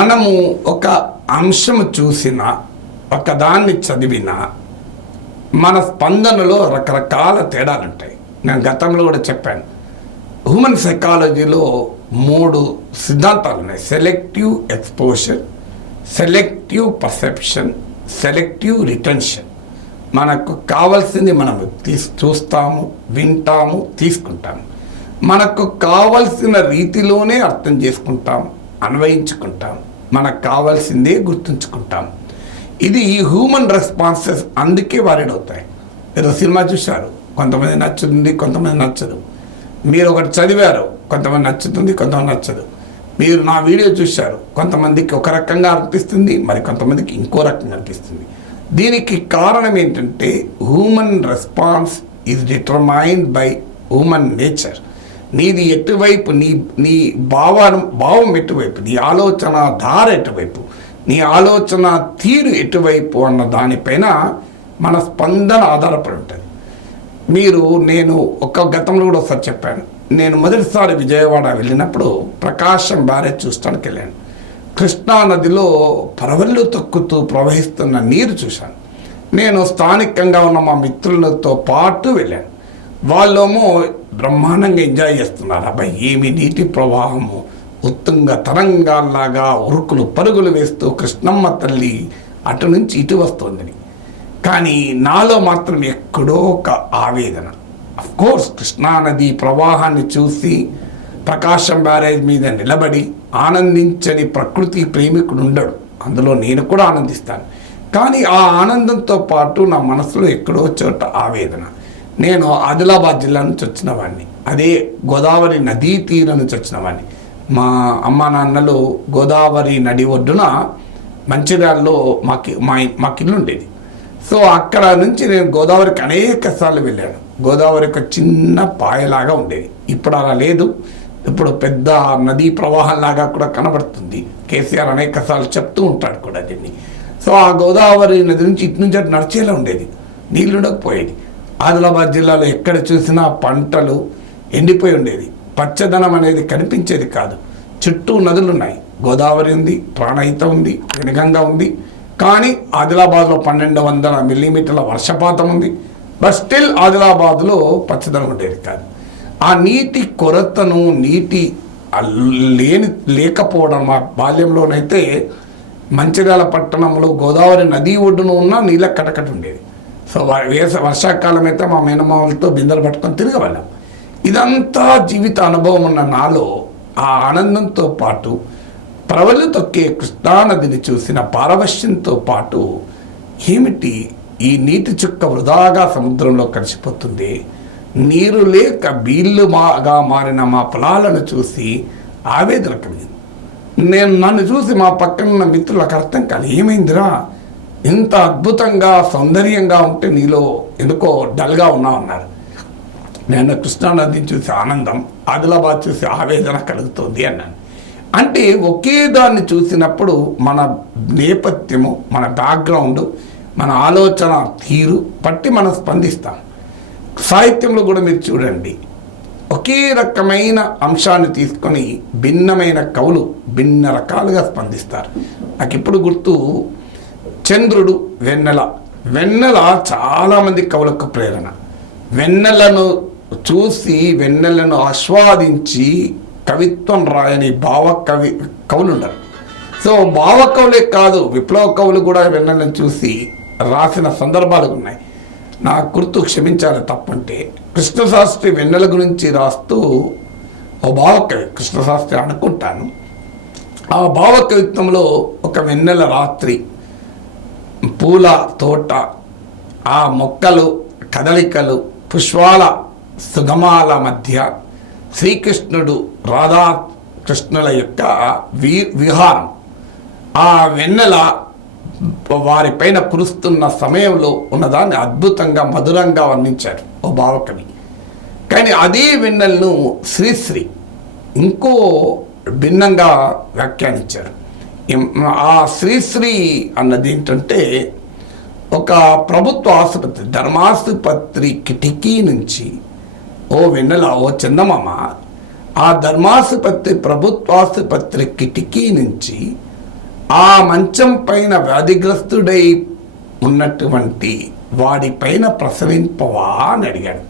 మనము ఒక అంశము చూసిన ఒక దాన్ని చదివిన మన స్పందనలో రకరకాల తేడాలు ఉంటాయి నేను గతంలో కూడా చెప్పాను. హ్యూమన్ సైకాలజీలో మూడు సిద్ధాంతాలు ఉన్నాయి selective exposure selective perception selective retention. మనకు కావాల్సింది మనం తీసు చూస్తాము వింటాము తీసుకుంటాము. మనకు కావలసిన రీతిలోనే అర్థం చేసుకుంటాం అన్వయించుకుంటాం మనకు కావాల్సిందే గుర్తుంచుకుంటాం. ఇది ఈ హ్యూమన్ రెస్పాన్సెస్ అందుకే వారిడ్ అవుతాయి. మీరు సినిమా చూశారు కొంతమంది నచ్చుతుంది కొంతమంది నచ్చదు. మీరు ఒకటి చదివారు కొంతమంది నచ్చుతుంది కొంతమంది నచ్చదు. మీరు నా వీడియో చూశారు కొంతమందికి ఒక రకంగా అనిపిస్తుంది మరి కొంతమందికి ఇంకో రకంగా అనిపిస్తుంది. దీనికి కారణం ఏంటంటే human response is determined by human nature నీది ఎటువైపు నీ నీ భావం భావం ఎటువైపు నీ ఆలోచన ధార ఎటువైపు నీ ఆలోచన తీరు ఎటువైపు అన్న దానిపైన మన స్పందన ఆధారపడి ఉంటుంది. మీరు నేను ఒక గతంలో కూడా ఒకసారి చెప్పాను. నేను మొదటిసారి విజయవాడ వెళ్ళినప్పుడు ప్రకాశం భార్య చూస్తానికి వెళ్ళాను. కృష్ణా నదిలో పరవళ్ళు తొక్కుతూ ప్రవహిస్తున్న నీరు చూశాను. నేను స్థానికంగా ఉన్న మా మిత్రులతో పాటు వెళ్ళాను. వాళ్ళేమో బ్రహ్మాండంగా ఎంజాయ్ చేస్తున్నారు. అబ్బాయి ఏమి నీటి ప్రవాహము? ఉత్తుంగ తరంగాల్లాగా ఉరుకులు పరుగులు వేస్తూ కృష్ణమ్మ తల్లి అటు నుంచి ఇటు వస్తుందని కానీ నాలో మాత్రం ఎక్కడో ఒక ఆవేదన. కోర్స్ కృష్ణానది ప్రవాహాన్ని చూసి ప్రకాశం బ్యారేజ్ మీద నిలబడి ఆనందించని ప్రకృతి ప్రేమికుడు ఉండడు. అందులో నేను కూడా ఆనందిస్తాను. కానీ ఆ ఆనందంతో పాటు నా మనసులో ఎక్కడో చోట ఆవేదన. నేను ఆదిలాబాద్ జిల్లా నుంచి వచ్చిన వాడిని అదే గోదావరి నదీ తీరం నుంచి వచ్చిన వాడిని మా అమ్మ నాన్నలు గోదావరి నది ఒడ్డున మంచిర్యాలలో మాకి మా మాకు ఇల్లు ఉండేది సో అక్కడ నుంచి నేను గోదావరికి అనేక సార్లు వెళ్ళాను. గోదావరి ఒక చిన్న పాయలాగా ఉండేది. ఇప్పుడు అలా లేదు. ఇప్పుడు పెద్ద నదీ ప్రవాహంలాగా కూడా కనబడుతుంది. కేసీఆర్ అనేక సార్లు చెప్తూ ఉంటాడు కూడా దీన్ని. సో ఆ గోదావరి నది నుంచి ఇటు నుంచి అటు నడిచేలా ఉండేది. నీళ్ళు ఉండకపోయేది ఆదిలాబాద్ జిల్లాలో ఎక్కడ చూసినా పంటలు ఎండిపోయి ఉండేది పచ్చదనం అనేది కనిపించేది కాదు. చుట్టూ నదులు ఉన్నాయి. గోదావరి ఉంది ప్రాణహిత ఉంది వెనుగంగా ఉంది. కానీ ఆదిలాబాద్లో పన్నెండు వందల మిల్లీమీటర్ల వర్షపాతం ఉంది. బట్ స్టిల్ ఆదిలాబాద్లో పచ్చదనం ఉండేది కాదు. ఆ నీటి కొరతను నీటి లేని లేకపోవడం మా బాల్యంలోనైతే మంచిర్యాల పట్టణంలో గోదావరి నది ఒడ్డున ఉన్న నీళ్ళ కటకట ఉండేది. సో వేస వర్షాకాలం అయితే మా మేనమామలతో బిందెలు పట్టుకొని తిరగవాళ్ళం. ఇదంతా జీవిత అనుభవం ఉన్న నాలో ఆ ఆనందంతో పాటు ప్రవలు తొక్కే కృష్ణానదిని చూసిన పారవశ్యంతో పాటు ఏమిటి ఈ నీటి చుక్క వృధాగా సముద్రంలో కలిసిపోతుంది? నీరు లేక బీళ్ళు మాగా మారిన మా పొలాలను చూసి ఆవేదన కలిగింది. నేను నన్ను చూసి మా పక్కన మిత్రులకు అర్థం కాదు ఏమైందిరా? ఇంత అద్భుతంగా సౌందర్యంగా ఉంటే నీలో ఎందుకో డల్గా ఉన్నావు అన్నారు నేను కృష్ణానదిని చూసి ఆనందం ఆదిలాబాద్ చూసి ఆవేదన కలుగుతుంది అన్నాను అంటే ఒకే దాన్ని చూసినప్పుడు మన నేపథ్యము మన బ్యాక్గ్రౌండ్ మన ఆలోచన తీరు పట్టి మనం స్పందిస్తాం. సాహిత్యంలో కూడా మీరు చూడండి. ఒకే రకమైన అంశాన్ని తీసుకొని భిన్నమైన కవులు భిన్న రకాలుగా స్పందిస్తారు. నాకు ఇప్పుడు గుర్తు చంద్రుడు వెన్నెల. వెన్నెల చాలామంది కవులకు ప్రేరణ. వెన్నెలను చూసి వెన్నెలను ఆస్వాదించి కవిత్వం రాయని భావ కవి కవులు ఉన్నారు సో భావ కవులే కాదు విప్లవ కవులు కూడా వెన్నెలను చూసి రాసిన సందర్భాలు ఉన్నాయి. నా గుర్తు క్షమించాలి తప్పంటే కృష్ణశాస్త్రి వెన్నెల గురించి రాస్తూ ఓ భావకవి కృష్ణశాస్త్రి అనుకుంటాను. ఆ భావ కవిత్వంలో ఒక వెన్నెల రాత్రి పూల తోట ఆ మొక్కలు కదలికలు పుష్పాల సుగమాల మధ్య శ్రీకృష్ణుడు రాధా కృష్ణుల యొక్క వి విహారం. ఆ వెన్నెల వారిపైన కురుస్తున్న సమయంలో ఉన్నదాన్ని అద్భుతంగా మధురంగా వర్ణించారు ఓ భావకవి. కానీ అదే వెన్నెలను శ్రీశ్రీ ఇంకో భిన్నంగా వ్యాఖ్యానించారు. ఆ శ్రీశ్రీ అన్నది ఏంటంటే ఒక ప్రభుత్వ ఆసుపత్రి ధర్మాసుపత్రి కిటికీ నుంచి ఓ వెన్నెల ఓ చందమామ ఆ ధర్మాసుపత్రి ప్రభుత్వాసుపత్రి కిటికీ నుంచి ఆ మంచం పైన వ్యాధిగ్రస్తుడై ఉన్నటువంటి వాడిపైన ప్రసరింపవా అని అడిగాడు.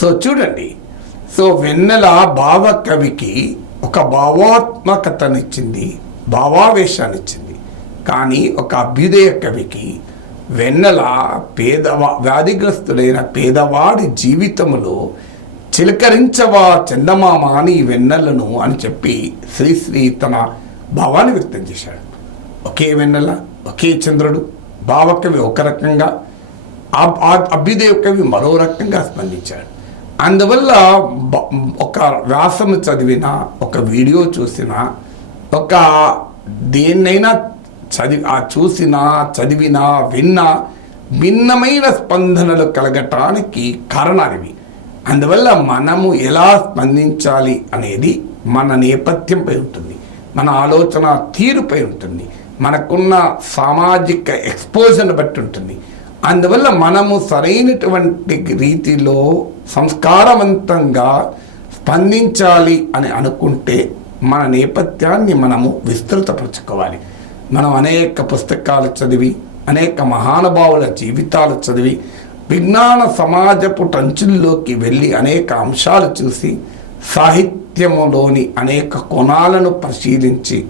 సో చూడండి సో వెన్నెల భావకవికి ఒక భావాత్మకతనిచ్చింది. భావావేశాన్ని ఇచ్చింది కానీ ఒక అభ్యుదయ కవికి వెన్నెల పేదవా వ్యాధిగ్రస్తుడైన పేదవాడి జీవితంలో చిలకరించవా చందమామ అని వెన్నెలను అని చెప్పి శ్రీశ్రీ తన భావాన్ని వ్యక్తం చేశాడు. ఒకే వెన్నెల ఒకే చంద్రుడు భావకవి ఒక రకంగా ఆ- అభ్యుదయ కవి మరో రకంగా స్పందించాడు. అందువల్ల ఒక వ్యాసము చదివిన ఒక వీడియో చూసినా ఒక దేన్నైనా చదివి ఆ చూసినా చదివినా విన్నా భిన్నమైన స్పందనలు కలగటానికి కారణాలివి. అందువల్ల మనము ఎలా స్పందించాలి అనేది మన నేపథ్యంపై ఉంటుంది. మన ఆలోచన తీరుపై ఉంటుంది. మనకున్న సామాజిక ఎక్స్పోజర్ని బట్టి ఉంటుంది. అందువల్ల మనము సరైనటువంటి రీతిలో సంస్కారవంతంగా స్పందించాలి అని అనుకుంటే మన నేపథ్యాన్ని మనము విస్తృతపరచుకోవాలి. మనం అనేక పుస్తకాలు చదివి అనేక మహానుభావుల జీవితాలు చదివి విజ్ఞాన సమాజపు టంచుల్లోకి వెళ్ళి అనేక అంశాలు చూసి సాహిత్యములోని అనేక కోణాలను పరిశీలించి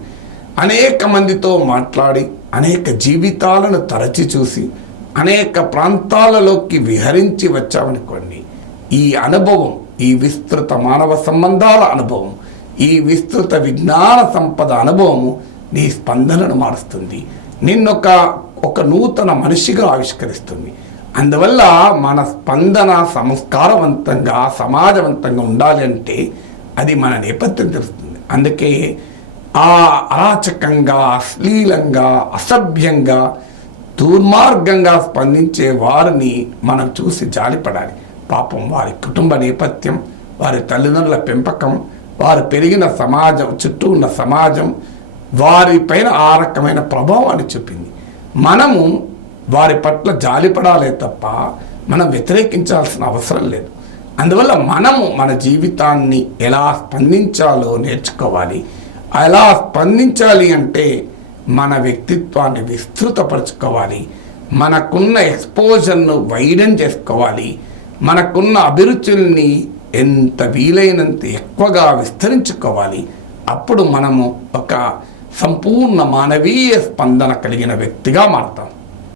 అనేక మందితో మాట్లాడి అనేక జీవితాలను తరచి చూసి అనేక ప్రాంతాలలోకి విహరించి వచ్చామనుకోండి ఈ అనుభవం ఈ విస్తృత మానవ సంబంధాల అనుభవం ఈ విస్తృత విజ్ఞాన సంపద అనుభవము నీ స్పందనను మారుస్తుంది. నిన్నొక ఒక నూతన మనిషిగా ఆవిష్కరిస్తుంది. అందువల్ల మన స్పందన సంస్కారవంతంగా సమాజవంతంగా ఉండాలి అంటే అది మన నేపథ్యం తెలుస్తుంది. అందుకే ఆ అరాచకంగా అశ్లీలంగా అసభ్యంగా దుర్మార్గంగా స్పందించే వారిని మనం చూసి జాలిపడాలి. పాపం వారి కుటుంబ నేపథ్యం వారి తల్లిదండ్రుల పెంపకం వారు పెరిగిన సమాజం చుట్టూ ఉన్న సమాజం వారిపైన ఆ రకమైన ప్రభావాన్ని చూపింది మనము వారి పట్ల జాలిపడాలే తప్ప మనం వ్యతిరేకించాల్సిన అవసరం లేదు. అందువల్ల మనము మన జీవితాన్ని ఎలా స్పందించాలో నేర్చుకోవాలి. ఎలా స్పందించాలి అంటే మన వ్యక్తిత్వాన్ని విస్తృతపరచుకోవాలి. మనకున్న ఎక్స్పోజర్ను వైడెన్ చేసుకోవాలి. మనకున్న అభిరుచుల్ని ఎంత వీలైనంత ఎక్కువగా విస్తరించుకోవాలి. అప్పుడు మనము ఒక సంపూర్ణ మానవీయ స్పందన కలిగిన వ్యక్తిగా మారుతాం.